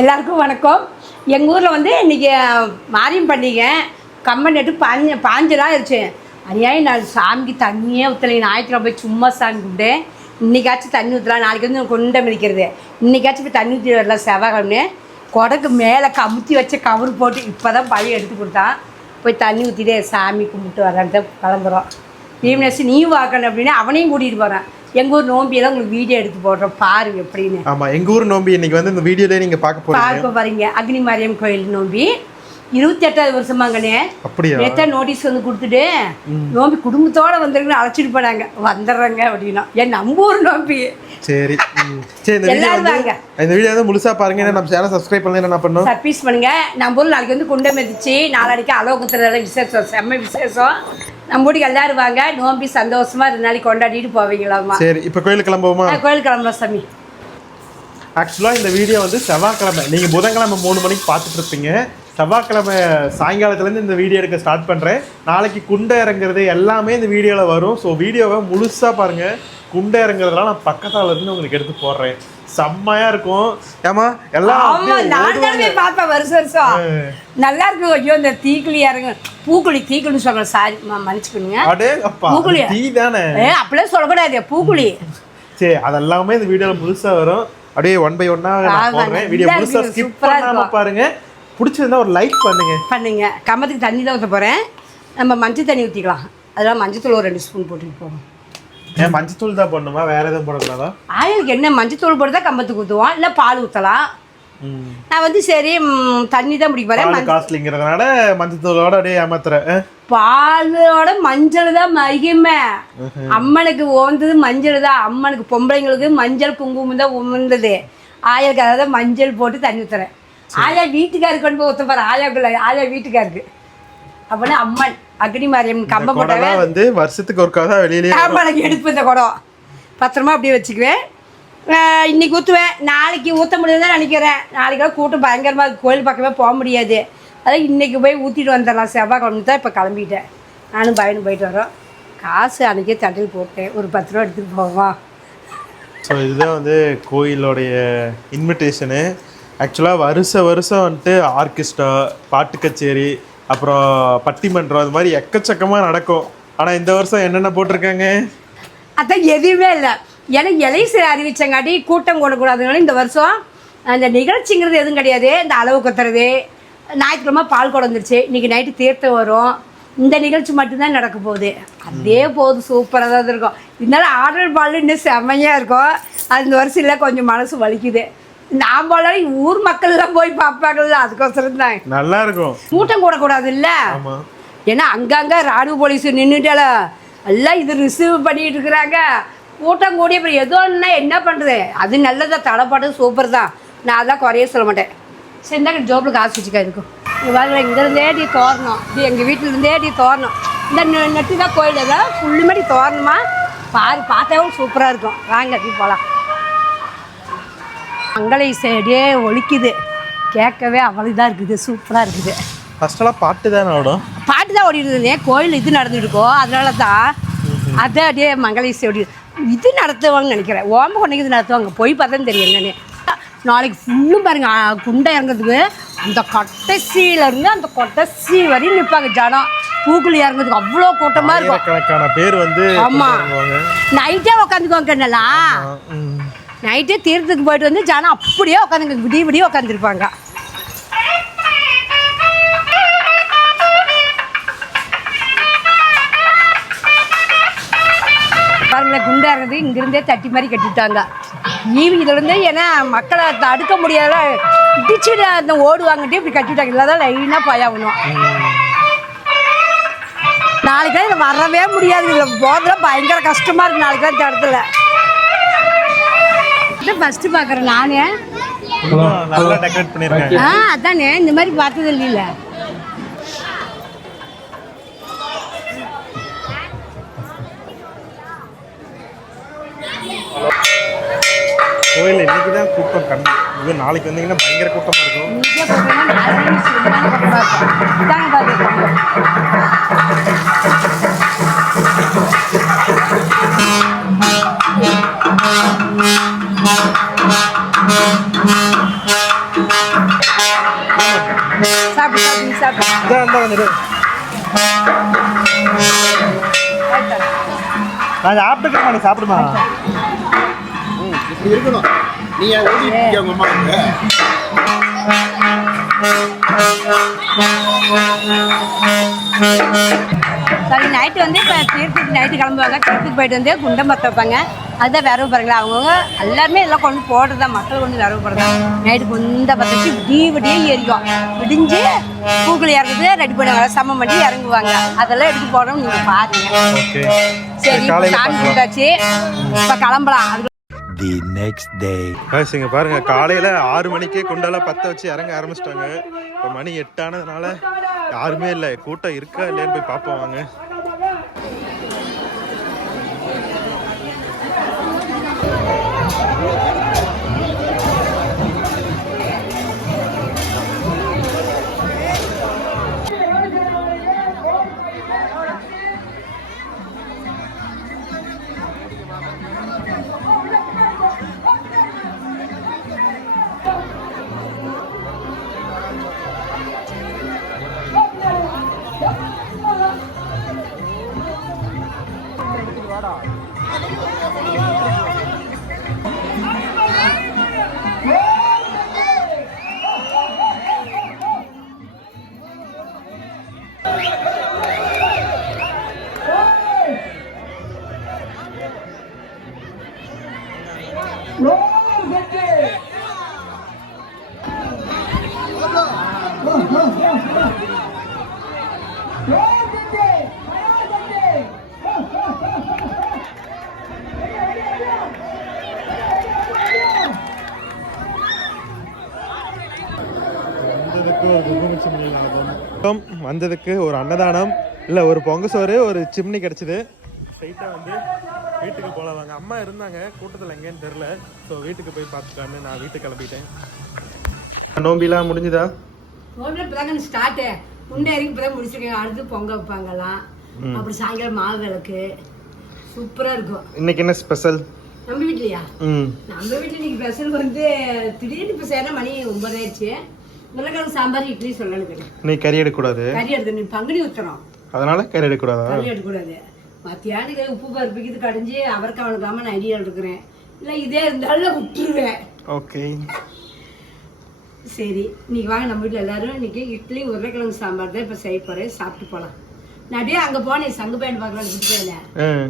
எல்லாருக்கும் வணக்கம். எங்கள் ஊரில் வந்து இன்றைக்கி மாரியம் பண்டிகை. கம்மன் நட்டு பாஞ்சு நாள் ஆயிடுச்சு. அநியாயம் நான் சாமிக்கு தண்ணியே ஊற்றலை. ஞாயிற்றுக்கிழமை போய் சும்மா சாமி கும்பிட்டேன். இன்றைக்காச்சும் தண்ணி ஊற்றலாம், நாளைக்கு வந்து குண்டை மிதிக்கிறது. இன்றைக்காச்சும் போய் தண்ணி ஊற்றி வரலாம். செவ்வாய்க்கிழமை கொடக்கு மேலே கமுத்தி வச்ச கவர் போட்டு இப்போ தான் பழைய எடுத்து கொடுத்தான். போய் தண்ணி ஊற்றிட்டு சாமி கும்பிட்டு வரான்ட்டு கிளம்புறோம். ஈவினிங் நீ வாக்கணும் அப்படின்னு அவனையும் கூட்டிகிட்டு போகிறேன். எங்கள் ஊர் நோம்பியெல்லாம் உங்களுக்கு வீடியோ எடுத்து போடுறோம் பாருங்க எப்படின்னு. ஆமாம், எங்கள் ஊர் நோம்பி இன்னைக்கு வந்து இந்த வீடியோலேயே நீங்கள் பார்க்க பாருங்க. அக்னி மாரியம் கோயில் நோம்பி 28வது வருஷமாங்கண்ணே. அப்படியா? நேற்று நோட்டீஸ் வந்து கொடுத்துட்டு நோம்பி குடும்பத்தோடு வந்துருக்குன்னு அழைச்சிட்டு போனாங்க. வந்துடுறாங்க அப்படின்னா என் நம்ம ஊர் நோம்பி. சரி சரி, இந்த வீடியோ வந்து முழுசா பாருங்க. நம்ம சேனல் சப்ஸ்கிரைப் பண்ணல என்ன பண்ணணும், சர்ப்ரைஸ் பண்ணுங்க. நம்ம ஊர் நாளைக்கு வந்து குண்டை மிதிச்சு நாளைக்கு அலோ குத்துறதால விசேஷம், செம்ம விசேஷம். நம்ம வீட்டுக்கு எல்லாரும் வாங்க. நோம்பி சந்தோஷமா 2 நாளைக்கு கொண்டாடிட்டு போவீங்களாமா. சரி, இப்போ கோயிலுக்கு கிளம்புவோமா? கோயில் கிளம்பலாம் சாமி. ஆக்சுவலாக இந்த வீடியோ வந்து செவ்வாய்க்கிழமை, நீங்கள் புதன்கிழமை 3 மணிக்கு பார்த்துட்டு இருப்பீங்க. செவ்வாய்க்கிழமை சாயங்காலத்துலேருந்து இந்த வீடியோ எடுக்க ஸ்டார்ட் பண்ணுறேன். நாளைக்கு குண்டை இறங்குறது எல்லாமே இந்த வீடியோவில் வரும். ஸோ வீடியோவை முழுசாக பாருங்கள். குண்டை இறங்குறதுலாம் நான் பக்கத்தால் இருந்து உங்களுக்கு எடுத்து போடுறேன். செம்மையாக இருக்கும். ஏமா எல்லாம் பார்ப்பேன் வருஷம் நல்லா இருக்கும். ஐயோ இந்த தீக்குழி இறங்கு பூக்குழி தீக்குழின்னு சொல்கிறேன். சாரி மன்னிச்சுக்கணுங்க. பூக்குழி தீ தானே, அப்படியே சொல்லக்கூடாது. பூக்குழி சரி, அதெல்லாமே இந்த வீடியோவில் முழுசாக வரும். அப்படியே 1 by 1 போடுறேன். வீடியோ முழுசாக ஸ்கிப் பண்ணாம பாருங்க. பிடிச்சிருந்தா ஒரு லைக் பண்ணுங்க. கம்மத்துக்கு தண்ணி தான் ஊற்ற போகிறேன். நம்ம மஞ்சள் தண்ணி ஊற்றிக்கலாம். அதெல்லாம் மஞ்சத்தூள் ஒரு 2 ஸ்பூன் போட்டுட்டு போவோம். ஏன் மஞ்சத்தூள் தான் போடணுமா, வேற எதுவும் போடக்கூடாதா? ஆயிலுக்கு என்ன மஞ்சத்தூள் போட்டு தான் கம்பத்துக்கு ஊற்றுவோம், இல்லை பால் ஊற்றலாம். நான் வந்து சரி தண்ணி தான் பிடிக்க போகிறேன். காஸ்ட்லிங்கிறதுனால மஞ்சத்தூளோட அப்படியே ஏமாத்துறேன். பாலோட மஞ்சள் தான் மகிமை. அம்மனுக்கு ஓந்தது மஞ்சள் தான். அம்மனுக்கு பொம்பளைங்களுக்கு மஞ்சள் குங்குமம் தான் உமர்ந்தது. ஆயாவுக்கு அதாவது மஞ்சள் போட்டு தண்ணி ஊற்றுறேன். ஆயா வீட்டுக்காருக்கு கொண்டு போய் ஊற்ற பாரு. ஆயாக்குள்ள ஆயா வீட்டுக்காருக்கு. அப்படின்னா அம்மன் அக்னி மாரியம் கம்பம் போட்டாவே வந்து வருஷத்துக்கு ஒருக்காக தான் வெளியிலேயே அம்மனுக்கு எடுப்பு. இந்த குடம் பத்திரமா அப்படியே வச்சுக்குவேன். இன்னைக்கு ஊற்றுவேன், நாளைக்கு ஊற்ற முடியாதுன்னு நினைக்கிறேன். நாளைக்கெல்லாம் கூட்டம் பயங்கரமாக இருக்குது, கோயில் பக்கமே போக முடியாது. அதான் இன்றைக்கி போய் ஊற்றிட்டு வந்துடலாம். செவ்வாய்க்கிழமை தான் இப்போ கிளம்பிட்டேன். நானும் பயணம் போயிட்டு வரோம். காசு அன்றைக்கே தட்டில் போட்டேன், ஒரு 10 ரூபா எடுத்துகிட்டு போவோம். ஸோ இதுதான் வந்து கோயிலோடைய இன்விடேஷனு. ஆக்சுவலாக வருஷம் வந்துட்டு ஆர்கெஸ்ட்ரா, பாட்டு கச்சேரி, அப்புறம் பட்டிமன்றம், அது மாதிரி எக்கச்சக்கமாக நடக்கும். ஆனால் இந்த வருஷம் என்னென்ன போட்டிருக்காங்க அதான் எதுவுமே இல்லை. ஏன்னா எலைசி அறிவிச்சங்காட்டி கூட்டம் கூடக்கூடாதுனால இந்த வருஷம் அந்த நிகழ்ச்சிங்கிறது எதுவும் கிடையாது. இந்த அளவு கொத்துறது, ஞாயிற்றுக்கிழமை பால் குடம் வந்துருச்சு. இன்றைக்கி நைட்டு தீர்த்தம் வரும். இந்த நிகழ்ச்சி மட்டும்தான் நடக்க போகுது. அதே போகுது, சூப்பராக தான் இருக்கும். இருந்தாலும் ஆடல் பால் இன்னும் செம்மையாக இருக்கும். அது இந்த வருஷம் இல்லை, கொஞ்சம் மனசு வலிக்குது. நான் போல ஊர் மக்கள்லாம் போய் பார்ப்பாங்கல்ல, அதுக்கோசரம் தான் நல்லா இருக்கும். கூட்டம் கூடக்கூடாது இல்லை. ஏன்னா அங்கங்கே ராணுவ போலீஸ் நின்றுட்டால எல்லாம் இது ரிசீவ் பண்ணிட்டு இருக்கிறாங்க. கூட்டம் கூடிய அப்புறம் ஏதோ ஒன்றா என்ன பண்ணுறது. அது நல்லதான், தடைப்பாட்டு சூப்பர் தான். நான் அதான் குறைய சொல்ல மாட்டேன். சரி இந்தாங்க ஜோப்பில் காசு வச்சுக்கா இருக்கும். இங்கே இங்கேருந்தே நீ தோறணும், இது எங்கள் வீட்டிலேருந்தே நீ தோறணும். இந்த நெட்டு தான் கோயில் தான் ஃபுல்லுமே நீ தோறணுமா பாரு. பார்த்தாவும் சூப்பராக இருக்கும். வாங்க அப்படி போகலாம். மங்களை சைடே ஒழிக்குது, கேட்கவே அவ்வளோதான் இருக்குது, சூப்பராக இருக்குது. ஃபஸ்ட்டெல்லாம் பாட்டு தானே ஓடும், பாட்டு தான் ஓடிடுதுனே. கோயில் இது நடந்துட்டு இருக்கோம், அதனால தான் அதை அப்படியே மங்களேசி ஓடி இது நடத்துவாங்கன்னு நினைக்கிறேன். ஓம்ப கொண்டைக்கு இது நடத்துவாங்க, போய் பார்த்தா தெரியும் என்னன்னு. நாளைக்கு ஃபுல்லும் பாருங்க, குண்டை இறங்குறதுக்கு அந்த கடைசியிலேருந்து அந்த கடைசி வரையும் நிற்பாங்க ஜனம். பூக்குழி இறங்குறதுக்கு அவ்வளோ கூட்டமாக இருக்கும். கணக்கான பேர் வந்து ஆமாம், நைட்டே உட்காந்துக்குவாங்க. என்னலாம் நைட்டே தீர்த்துக்கு போயிட்டு வந்து ஜனம் அப்படியே உட்காந்துங்க, விடிய உட்காந்துருப்பாங்க. பாருங்களேன், குண்டா இருக்குது. இங்கிருந்தே தட்டி மாதிரி கட்டிட்டாங்க. ஈவினிங்லேருந்து ஏன்னா மக்களை தடுக்க முடியாத இடிச்சுட்டு அந்த ஓடுவாங்கட்டு இப்படி கட்டிவிட்டாங்க. இல்லாதான் லைனாக போயாகணும். நாளைக்கு இதில் வரவே முடியாது. இதில் போகிறதுல பயங்கர கஷ்டமாக இருக்குது. நாளைக்கு இந்த இடத்துல இதை ஃபஸ்ட்டு பார்க்குறேன் நானே. நல்லா டெக்கரேட் பண்ணியிருக்காங்க. அதானே இந்த மாதிரி பார்த்தது இல்லைல்ல. கோயில் இன்னைக்கு தான் கூட்டம் கண்ணு. இது நாளைக்கு வந்தீங்கன்னா பயங்கர கூட்டமாக இருக்கும். நீ சாப்பிடு. நான் சாப்பிட்டுக்கிறேன், நீ சாப்பிடுமா. இப்படி இருக்கணும். நீ ஓடிட்டு உங்க அம்மாவுக்கு சரி, நைட்டு வந்து இப்போ தீர்த்துக்கு நைட்டு கிளம்புவாங்க. தீர்த்துக்கு போயிட்டு வந்து குண்டம் பற்ற வைப்பாங்க. அதுதான் விரவு பாருங்களா, அவங்கவுங்க எல்லாருமே எல்லாம் கொண்டு போடுறதா, மக்கள் கொண்டு விரவு போடுறதா. நைட்டு குண்டம் பற்ற வச்சு விடிய எரியும். விடிஞ்சு பூக்கள் இறங்குது ரெடி பண்ணுவாங்க, சமம் பண்ணி இறங்குவாங்க. அதெல்லாம் எடுத்து போடுறோம், நீங்கள் பாருங்க. சரி, இப்போ சாமி கும்பிட்டாச்சு, இப்போ கிளம்பலாம். அது The next day. இங்க பாருங்க, காலையில 6 மணிக்கே குண்டால பத்த வச்சு இறங்க ஆரம்பிச்சிட்டாங்க. இப்போ மணி 8 ஆனதுனால யாருமே இல்லை. கூட்டம் இருக்கா இல்லையான்னு போய் பார்ப்போம் வாங்க. வந்ததுக்கு ஒரு அன்னதானம் இல்லை, ஒரு பொங்க சோறு, ஒரு சிம்னி கிடச்சிது. ஸ்ட்ரைட்டாக வந்து வீட்டுக்கு போகலாம் வாங்க. அம்மா இருந்தாங்க கூட்டத்தில், எங்கேன்னு தெரில. ஸோ வீட்டுக்கு போய் பார்த்துக்கான்னு நான் வீட்டுக்கு கிளம்பிட்டேன். நோம்பிலாம் முடிஞ்சுதா? நோம்பி இப்போதாங்க ஸ்டார்ட்டு. உண்டை இறங்கி இப்போ தான் முடிச்சிருக்கேன். அடுத்து பொங்க வைப்பாங்கலாம். அப்புறம் சாயங்காலம் மாவு விளக்கு சூப்பராக இருக்கும். இன்னைக்கு என்ன ஸ்பெஷல் நம்ம வீட்லையா? நம்ம வீட்டில் இன்னைக்கு ஸ்பெஷல் வந்து திடீர்னு இப்போ சேர மணி 9 ஆயிடுச்சு. உருளைக்கிழங்கு சாம்பார் இட்லி சொல்லணும். நீ கறி எடுக்கக்கூடாது. கறி எடுத்து நீ பங்குனி ஊற்றுறோம், அதனால கறி எடுக்கக்கூடாதா? கறி எடுக்கக்கூடாது. மத்தியானம் உப்பு பருப்புக்கு இது கடைஞ்சி அவருக்கு அவனுக்காம நான் ஐடியா இருக்கிறேன். இல்லை இதே இருந்தாலும் விட்டுருவேன். ஓகே சரி, இன்னைக்கு வாங்க நம்ம வீட்டில் எல்லாரும் இன்னைக்கு இட்லி உருளைக்கிழங்கு சாம்பார் தான் இப்போ செய்ய போகிறேன். சாப்பிட்டு போகலாம். நிறைய அங்கே போனேன், சங்கு பையன் பார்க்கலாம் விட்டு போயில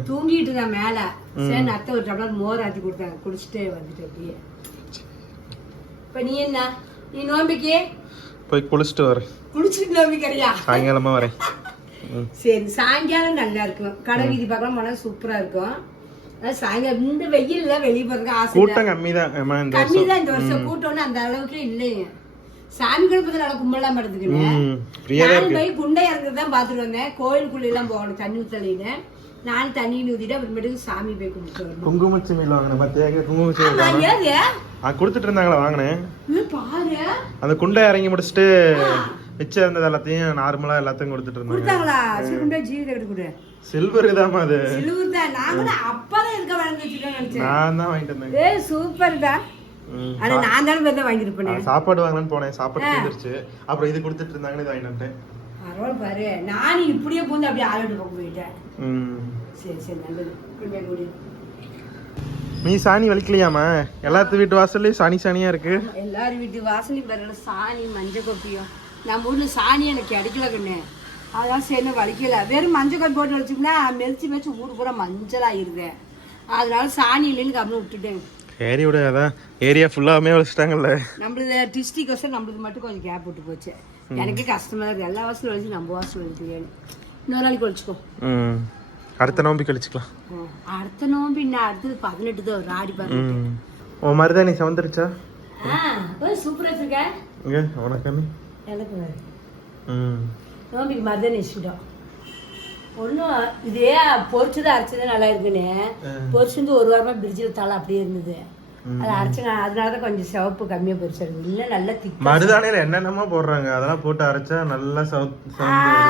தூங்கிட்டு இருந்தேன் மேலே. சரி, அத்தை ஒரு டம்ளர் மோர் ஆற்றி கொடுத்தாங்க, குடிச்சிட்டு வந்துட்டு அப்படியே. இப்போ நீ என்ன, நீ நோம்பிக்கு போய் குளிச்சுட்டு வரேன். குளிச்சுட்டு நோம்பிக்கிறியா? சாயங்காலமா வரேன். சரி, சாயங்காலம் நல்லா இருக்கும். கடை வீதி பார்க்கலாம் போனால் சூப்பராக இருக்கும். சாயங்காலம் இந்த வெயில்ல வெளியே போறதுக்கு ஆசை. கூட்டம் கம்மி தான் இந்த வருஷம். கூட்டம்னு அந்த அளவுக்கு இல்லைங்க. சாமி குழப்பத்தில் நல்லா கும்பலாம் எடுத்துக்கினேன். போய் குண்டை இறங்குறதுதான் பாத்துட்டு வந்தேன். கோயிலுக்குள்ள எல்லாம் போகணும் தண்ணி ஊத்தலைன்னு. நான் தண்ணி ஊத்திட்டு அப்புறமேட்டுக்கு சாமி போய் கும்பிட்டு வரணும். குங்குமச்சிமில் வாங்கினேன். பார்த்தியா? குங்குமச்சிமில் கொடுத்துட்டு இருந்தாங்களா, வாங்கினேன். பாரு, அந்த குண்டை இறங்கி முடிச்சுட்டு மிச்சம் இருந்தது எல்லாத்தையும் நார்மலா எல்லாத்தையும் கொடுத்துட்டு இருந்தாங்க. சில்வர் தாமா, அது சில்வர் தான். நான் அப்பதான் இருக்க வாங்கி வச்சிருக்கேன். நான் தான் வாங்கிட்டு வந்தேன். சூப்பர் தான். ஆனா நான் தானே வந்து வாங்கிருப்பேன். சாப்பாடு வாங்கலாம்னு போனேன், சாப்பாடு தீர்ந்துருச்சு. அப்புறம் இது கொடுத்துட்டு இருந்தாங்கன்னு இது வாங்கிட்டு வந்துட்டேன். பரவாயில்ல பாரு, நான் இப்படியே போந்து அப்படியே ஆளாட்டு போக போயிட்டேன். சரி சரி, நல்லது. நீ சாணி வலிக்கலையாமா? எல்லாத்து வீட்டு வாசல்லையும் சாணி சாணியா இருக்கு. எல்லாரும் வீட்டு வாசலையும் பாருங்க சாணி மஞ்சள் கொப்பியும். நம்ம ஊர்ல சாணி எனக்கு கிடைக்கல கண்ணு, அதெல்லாம் சரி வலிக்கல. வெறும் மஞ்சள் கொப்பி போட்டு வச்சோம்னா மெரிச்சு மெரிச்சு ஊர் பூரா மஞ்சள் ஆயிருது. அதனால சாணி இல்லைன்னு கம்மி விட்டுட்டேன். ஏரியோட அதான் ஏரியா ஃபுல்லாமே வலிச்சிட்டாங்கல்ல. நம்மளது டிஸ்ட்ரிக் வசம் நம்மளுக்கு மட்டும் கொஞ்சம் கேப் விட்டு போச்சு. எனக்கு கஷ்டமா இருக்கு. எல்லா வாசலும் வலிச்சு நம்ம வாசல் வலிக்கலையே. இன்னொரு நாளைக்கு வலிச்சுக்கோ. அடுத்த நோம்பி கழிச்சுக்கலாம். அடுத்த நோம்பி இன்னும் அடுத்தது 18 தான் ஒரு ஆடி பாரு. உன் மருதாணி சவந்துருச்சா? சூப்பரா வச்சிருக்க. இங்க உனக்கு எனக்கு நோம்பிக்கு மருதாணி வச்சுக்கிட்டோம். ஒன்றும் இதே பொரிச்சுதான் அரைச்சதே நல்லா இருக்குன்னு பொரிச்சு வந்து ஒரு வாரமா பிரிட்ஜில் தலை அப்படியே இருந்தது. அது அரைச்சங்க, அதனாலதான் கொஞ்சம் சிவப்பு கம்மியா பொரிச்சிருக்கு. இல்லை நல்லா திக்கு. மருதாணியில என்னென்னமோ போடுறாங்க, அதெல்லாம் போட்டு அரைச்சா நல்லா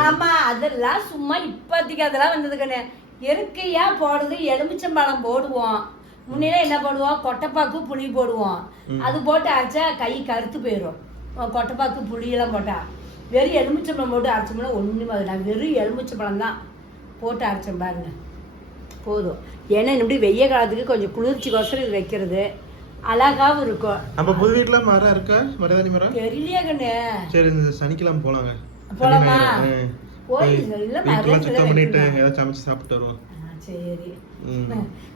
ஆமா, அதெல்லாம் சும்மா இப்போதைக்கு அதெல்லாம் வந்ததுக்கண்ணே. இயற்கையா போடுறது எலுமிச்சம்பழம் போடுவோம். முன்னே என்ன போடுவோம், கொட்டைப்பாக்கு புளி போடுவோம். அது போட்டு அரைச்சா கை கருத்து போயிடும். கொட்டைப்பாக்கு புளியெல்லாம் போட்டா வெறும் எலுமிச்சம்பழம் போட்டு அரைச்சோம்னா ஒன்றுமே அது நான் வெறும் எலுமிச்சம்பழம் தான் போட்டு அரைச்சேன் பாருங்க போதும். ஏன்னா இப்படி வெய்ய காலத்துக்கு கொஞ்சம் குளிர்ச்சிக்கோசரம் இது வைக்கிறது அழகாவும் இருக்கும். நம்ம புது வீட்டுல மரம் இருக்கா? மருதாணி மரம் தெரியலையா கண்ணு? சரி இந்த சனிக்கிழமை போலாங்க. போலாமா? போய் வீட்டுல சுத்தம் பண்ணிட்டு ஏதாவது சமைச்சு சாப்பிட்டு வருவோம். சரி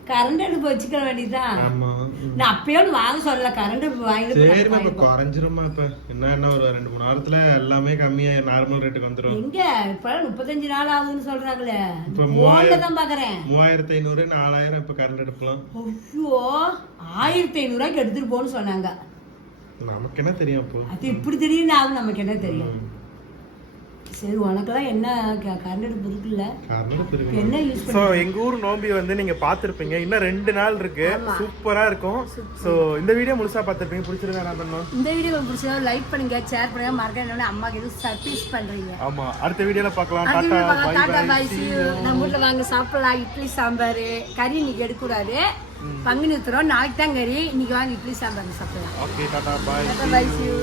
கரண்ட் அடுப்பு வச்சுக்க வேண்டியதுதான். ஆமா நான் அப்பயே வாங்க சொல்லல கரண்ட் அடுப்பு வாங்கி. சரிமா இப்ப குறைஞ்சிருமா? இப்ப என்ன ஒரு 2-3 வாரத்துல எல்லாமே கம்மியா நார்மல் ரேட்டுக்கு வந்துரும். எங்க இப்ப 35 நாள் ஆகுதுன்னு சொல்றாங்களே. இப்ப தான் பாக்குறேன் 3500 4000 இப்ப கரண்ட் அடுப்புலாம். ஐயோ 1500 ரூபாய்க்கு எடுத்துட்டு போன்னு சொன்னாங்க. நமக்கு என்ன தெரியும் அப்போ? அது இப்படி தெரியும் ஆகும் நமக்கு என்ன தெரியும். சரி உனக்கெல்லாம் என்ன கரண்ட் அடுப்பு இருக்குல்ல? என்ன யூஸ் பண்ணி? ஸோ எங்கள் ஊர் நோம்பி வந்து நீங்கள் பார்த்துருப்பீங்க. இன்னும் 2 நாள் இருக்கு. சூப்பராக இருக்கும். ஸோ இந்த வீடியோ முழுசாக பார்த்துருப்பீங்க. பிடிச்சிருந்தா என்ன பண்ணணும்? இந்த வீடியோ பிடிச்சா லைக் பண்ணுங்க, ஷேர் பண்ணுங்க, மறக்காம அம்மாக்கு எதுவும் சர்ப்ரைஸ் பண்றீங்க. ஆமாம் அடுத்த வீடியோவில் பார்க்கலாம். Tata bye see you. நம்ம வீட்டில் வாங்க சாப்பிடலாம். இட்லி சாம்பார் கறி இன்னைக்கு எடுக்கூடாது. பங்குனி உத்திரம் நாளைக்கு தான் கறி. இன்னைக்கு வாங்க இட்லி சாம்பார் சாப்பிடலாம். Okay tata bye see you.